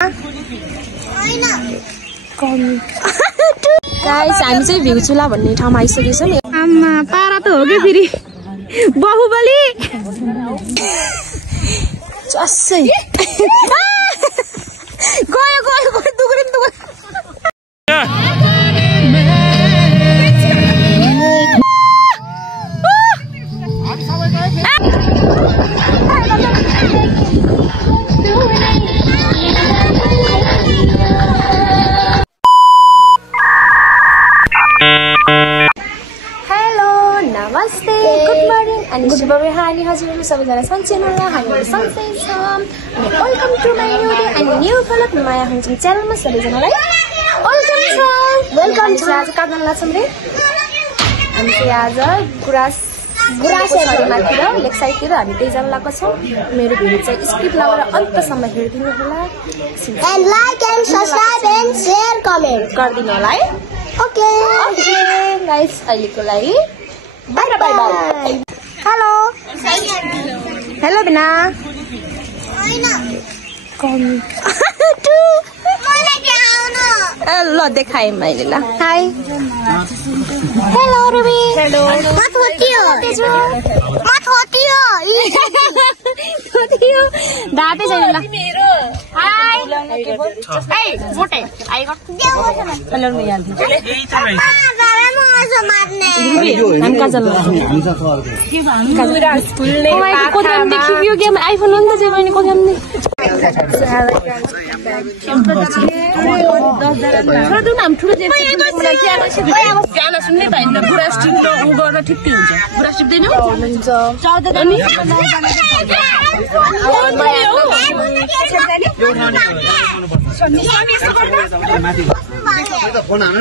Guys हामी चाहिँ view चुला भन्ने ठाउँमा आइसकेको छौँ। आमा पारा त हो कि फेरि बाहुबली चस्सै गयो गयो गयो दुगुरी दुगुरी नमस्ते गुड मर्निङ अनि शुभ बिहानी हजुरहरू सबैजना सन्चै हुनुहुन्छ हामीहरू सन्चै छौँ अनि welcome to my new day अनि न्यू भ्लग माया हुन्छ च्यानलमा सबैजनालाई वेलकम छ आज कहाँ जान लाग्छौँ रे हामी चाहिँ आज गुरासरीमातिर लेक साइडतिर हामी त्यही जान लागेको छौँ। मेरो भिडियो चाहिँ स्किप लगाएर अन्तसम्म हेरिदिनु होला and like and subscribe and share comment गरिदिनु होला है। ओके गाइस अहिलेको लागि by by by. Hello hello बिना ल देखाएँ मैले ल हाई hello ruby हेलो दाते छैन ल हाई ए मोटे आई गट हेलो म यहाँ हम कहाँ चल रहे देखियो गेम आईफोन हो नि त चाहिँ मैले को गेम नि नाम ठुलो गाना सुन्नै पाइन्न बुढा स्टिप उ गर्न ठिकै हुन्छ बुढा स्टिप दिनु हुन्छ 14 अनि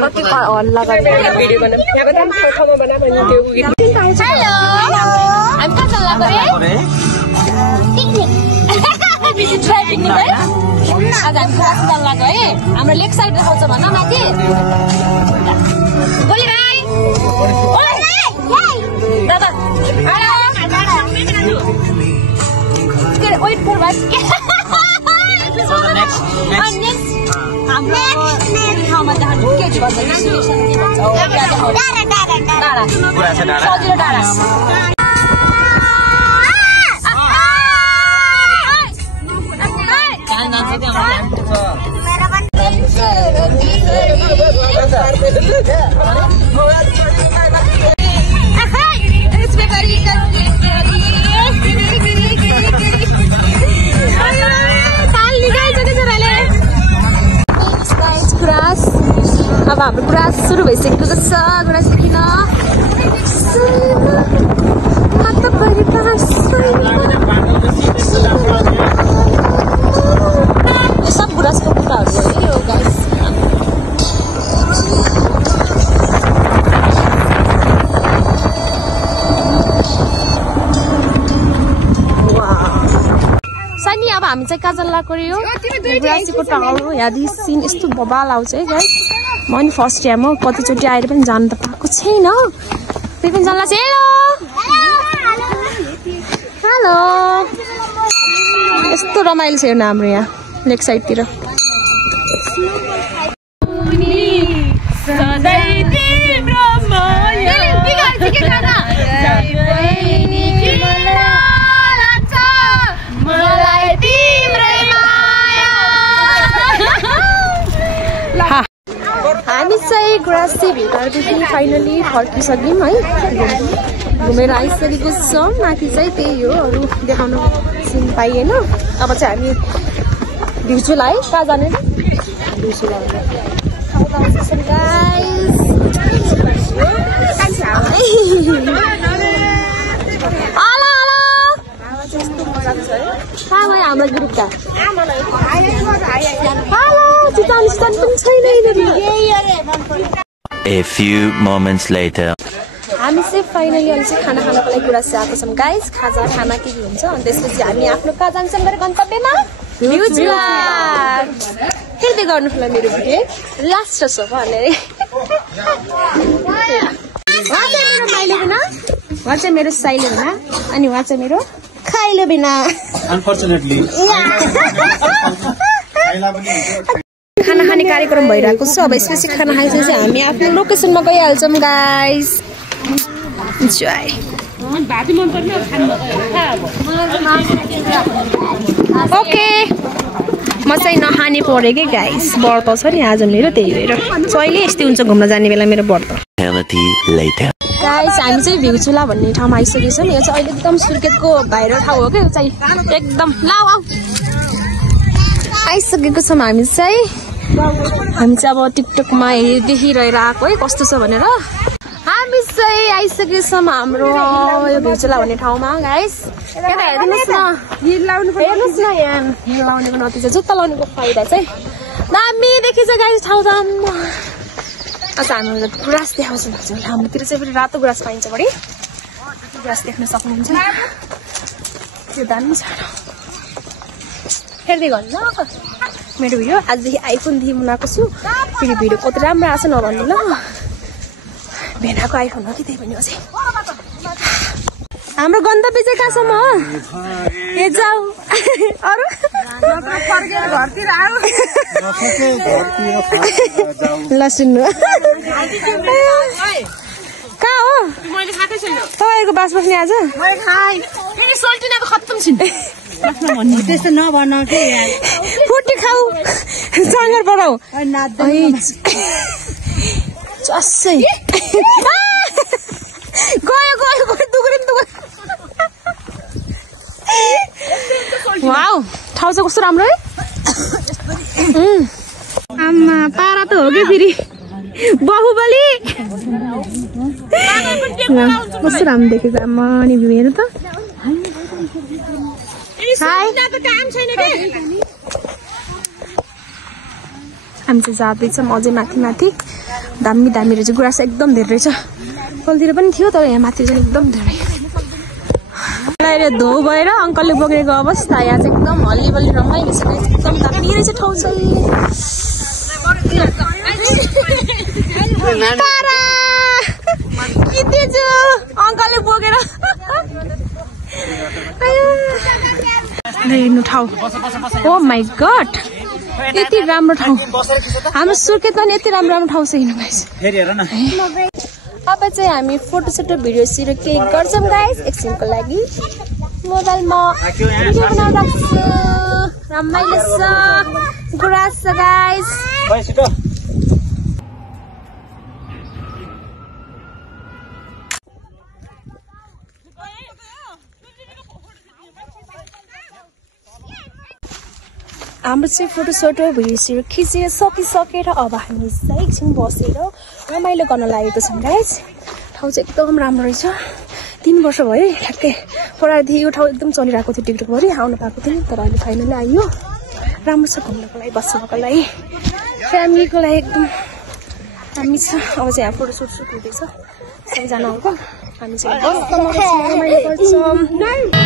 कति हल्ला गरेर भिडियो बनाऊ यहाँको त ठाउँमा बना भन्नु त्यो हेलो हामी कहाँ चल्ला गरे पिकनिक पिकनिक है आज हामी क्लास चल्ला गए हाम्रो लेक साइड देखाउँछ भन माथि गोली भाइ दादा हेलो के वेट फर बस हाम्रो ठाउँमा जहाँ के भन्छ डेस्टिनेसन के भन्छ डाँडा सजिलो डाँडा अब हाम्रो गुराँस सुरु भइसकेको छ गुराँसदेखि सब गुराँसको कुराहरू हो यो गाइस। सानी अब हामी चाहिँ कहाँ लाग्यो यो गुराँसीको टावर यहाँदेखि सिन यस्तो बबाल आउँछ है गाइस। म नि फर्स्ट टाइम हो कतिचोटि आएर पनि जानु त पाएको छैन त्यही पनि जान्ला चाहिँ हेलो यस्तो रमाइलो छ हेर्नु हाम्रो यहाँ लेक साइडतिर हामी चाहिँ गुराँसी भित्रदेखि फाइनली फर्किसक्यौँ है घुमेर आइसकेको छौँ। माथि चाहिँ त्यही हो अरू देखाउन सिन पाइएन। अब चाहिँ हामी भ्युचुला है कहाँ जाने भ्युचुला कहाँ गयो हाम्रो ग्रुपका A few moments later. हामी चाहिँ फाइनली अहिले चाहिँ खाना खानको लागि गुराँसी आएको छौँ गाइस। खाजा खाना के हुन्छ अनि त्यसपछि हामी आफ्नो कहाँ जान्छौँ मेरो गन्तव्यमा भ्युचुला हेर्दै गर्नु होला मेरो भिडियो लास्ट छ भनेर उहाँ चाहिँ मेरो साइलो बिना अनि उहाँ चाहिँ मेरो खाइलो बिना Unfortunately. खाना खाने कार्यक्रम भइरहेको छ अब यसपछि खाना खाइसकेपछि हामी आफ्नो लोकेसनमा गइहाल्छौँ गाइस एन्जॉय ओके म चाहिँ नखाने परेँ कि गाइस व्रत छ नि आज मेरो त्यही भएर जहिले यस्तै हुन्छ घुम्न जाने बेला मेरो व्रत गाइस हामी चाहिँ भ्युचुला भन्ने ठाउँमा आइसकेको छौँ यो चाहिँ अहिले एकदम सुर्खेतको भाइरल ठाउँ हो कि चाहिँ एकदम लाउ आइसकेको छौँ हामी चाहिँ अब टिकटकमा देखिरहेर आएको है कस्तो छ भनेर हामी चाहिँ आइसकेको छौँ हाम्रो यो भ्युचुला भन्ने ठाउँमा गाइस हेर्नुहोस् न हिल लाउनेको नतिजा जुत्ता लाउनेको फाइदा चाहिँ दामी देखिन्छ गाइस ठाउँ त आज हामीले गुराँस देखाउँछौँ हाम्रोतिर चाहिँ फेरि रातो गुराँस पाइन्छ बढी गुराँस देख्न सक्नुहुन्छ त्यो दामी छ हेर्दै गर्नु ल मेरो भिडियो आजदेखि आइफोनदेखि बनाएको छु फेरि भिडियो कति राम्रो आएको छ नभन्नु ल भेनाको आइफोन हो कि त्यही पनि अझै हाम्रो गन्तव्य चाहिँ कहाँसम्म हो ए जाऊ अरू ल सुन्नु कहाँ हो तपाईँको बास बस्ने आज फुटी खाऊ सङ्गर पढाऊ चस्सै गयो वाउ ठाउँ चाहिँ कस्तो राम्रो है आमा पारा त हो कि फेरि बाहुबली कस्तो राम्रो देखेको आमा नि भ्यू हेर्नु त हामी चाहिँ जाँदैछौँ अझै माथि दामी रहेछ गुराँस एकदम धेरै रहेछ तलतिर पनि थियो तर यहाँ माथि चाहिँ एकदम धेरै धो भएर अङ्कलले बोकेको अवस्था यहाँ चाहिँ एकदम हल्लीबल्ली रमाइलो छ एकदम दामी रहेछ ठाउँ चाहिँ अङ्कलले बोकेर हेर्नु ठाउँ ओ माई गड यति राम्रो ठाउँ हाम्रो सुर्खेतमा नि यति राम्रो ठाउँ छ हिँड्नु गाइस अब चाहिँ हामी फोटोसोटो भिडियोसिरो केही गर्छौँ गाइस एकछिनको लागि मोबाइलमा भिडियो बनाइरहेको छु रमाइलो छ गुराँस छ गाइस हाम्रो चाहिँ फोटोसोटो भिडियोसिरो खिचेर सकिसकेर अब हामी चाहिँ एकछिन बसेर रमाइलो गर्न लागेको छौँ गाइस ठाउँ चाहिँ एकदम राम्रो रहेछ 3 वर्ष भयो ठ्याक्कै पढाइदेखि यो ठाउँ एकदम चलिरहेको थियो टिकटकभरि आउनु पाएको थियो तर अहिले फाइनली आइयो राम्रो छ घुम्नको लागि बस्नको लागि फ्यामिलीको लागि एकदम दामी छ अब चाहिँ यहाँ फोटोसुट हुँदैछ सबैजनाहरूको हामी चाहिँ रमाइलो गर्छौँ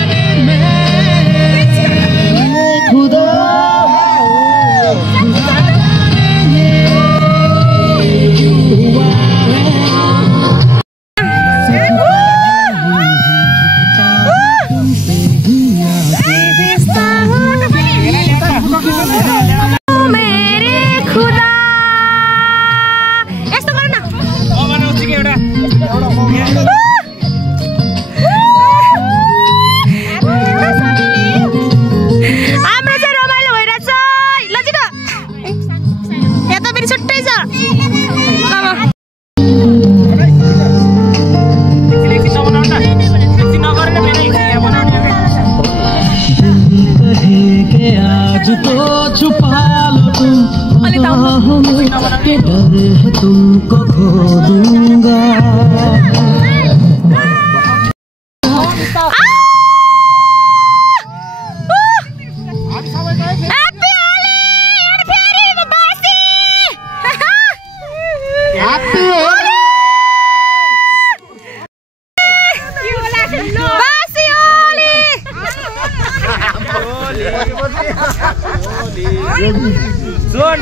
के डर है तुमको खो दूंगा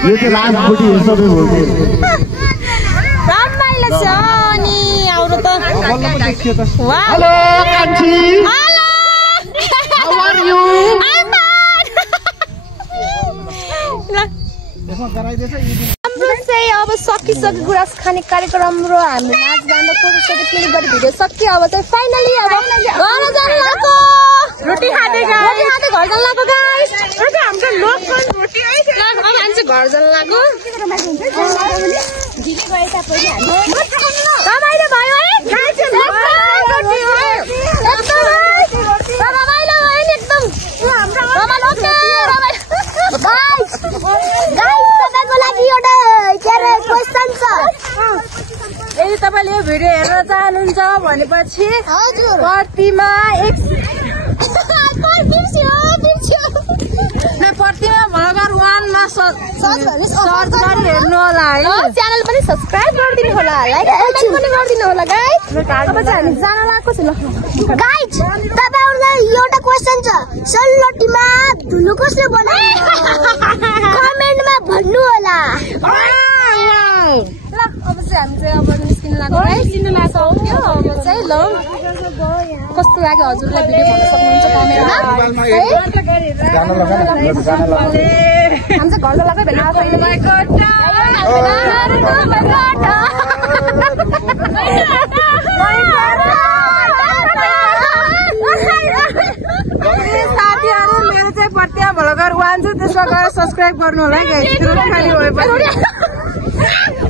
ये तो लास्ट बुटी हो सब बोलते रमाइलो छ नि आउनु त हेलो कान्छी hello how are you I'm fine हाम्रो चाहिँ अब सकिसक्यो गुराँस खाने कार्यक्रम र हामी नाच गान फोटोसोटो क्लिक गरी भिडियो सकियो। अब चाहिँ फाइनली अब घर जान लाग्यो। रोटी खाँदै घर जान लाग्यो गाइस। हाम्रो लोकल रोटी आइसक्यो। अब हामी चाहिँ घर जान लाग्यो। ढिले गए तापनि हामी रमाइलो भयो है गाइस। रमाइलो भयो नि एकदम। रमाइलो के गाइस तपाईको लागि एउटा क्वेशन छ। यदि तपाईले यो भिडियो हेर्न चाहनुहुन्छ भनेपछि प्रतिमा प्रतिमा भ्लगर 1 मा सर्च गरी हेर्नु होला है। च्यानल पनि सब्स्क्राइब गरिदिनु होला, लाइक कमेन्ट पनि गरिदिनु होला गाइस। अब चाहिँ हामी जान लाग्को छ। ल गाइज तपाईहरुलाई एउटा क्वेशन छ, सेलरोटीमा धुनु कसले बनायो? कमेन्टमा भन्नु होला। ल अब चाहिँ हामी चाहिँ अब निस्किन लाग्यो गाइस। सिनेमा सक्यो। अब चाहिँ ल कस्तो लाग्यो हजुरलाई भिडियो भन्न सक्नुहुन्छ कमेन्टमा। हामी चाहिँ घर लाग्यो भेट्न साथीहरु मेरो चाहिँ प्रतिमा भ्लगर 1 छ, त्यसमा गएर सब्स्क्राइब गर्नु होला है गाइस। खाली भएपछि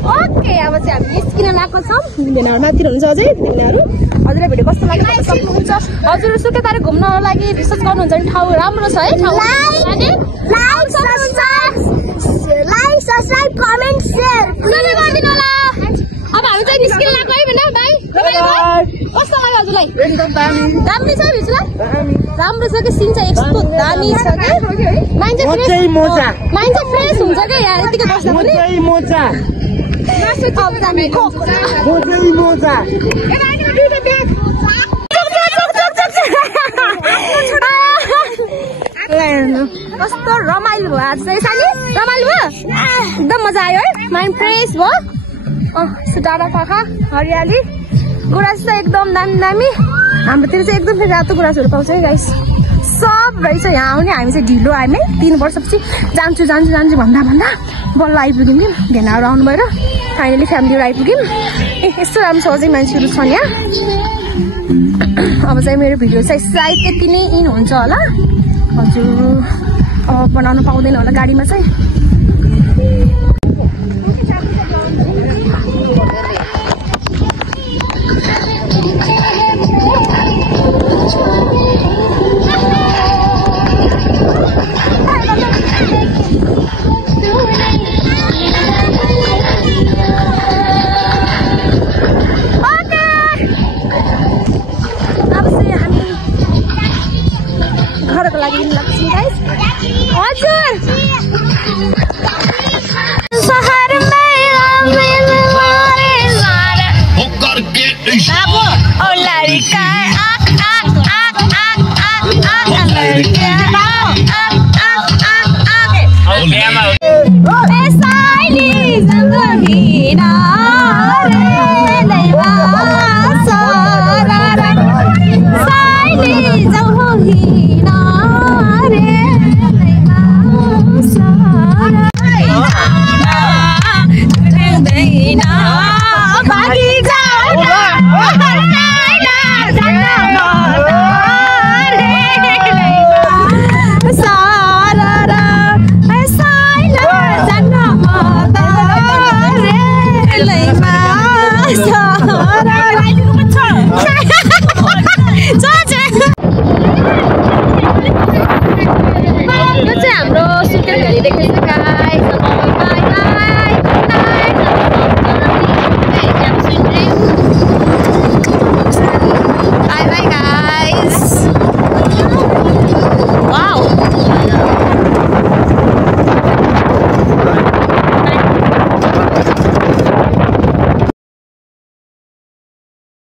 ओके अब चाहिँ हामी निस्किन लागेको छौँ। दिनहरु माथि हुन्छ अझै दिनहरु। हजुरलाई भिडियो कस्तो लाग्यो बताउन सक्नुहुन्छ। हजुर सुकेतारे घुम्न लागि विशेष गर्नुहुन्छ भने ठाउँ राम्रो छ है। ठाउँ लाइक सब्स्क्राइब कमेन्ट शेयर गरिदिनु होला। अब हामी चाहिँ निस्किन लाग्यो है भन बाइ। कस्तो लाग्यो हजुरलाई? एकदम दामी दामी छ भित्र? राम्रो छ कि सिन चाहिँ यस्तो दामी छ के मान्छे फ्रेस हुन्छ के यहाँ यतिकै बस्दा पनि। अब दामी कस्तो रमाइलो भयो आज चाहिँ। सानी रमाइलो भयो एकदम मजा आयो है। माइन्ड फ्रेस भयो। डाँडा पाखा हरियाली गुराँस चाहिँ एकदम दामी दामी। हाम्रोतिर चाहिँ एकदम रातो गुराँसहरू पाउँछ है गाइस। सब रहेछ यहाँ आउने। हामी चाहिँ ढिलो आयौँ है 3 वर्षपछि। जान्छु भन्दा बल्ल आइपुग्यौँ कि घेनाहरू आउनुभयो र फाइनली फ्यामिलीहरू आइपुग्यौँ। यस्तो राम्रो छ अझै मान्छेहरू छन् यहाँ। अब चाहिँ मेरो भिडियो चाहिँ सायद यति नै इन हुन्छ होला। हजुर अब बनाउनु पाउँदैन होला गाडीमा चाहिँ।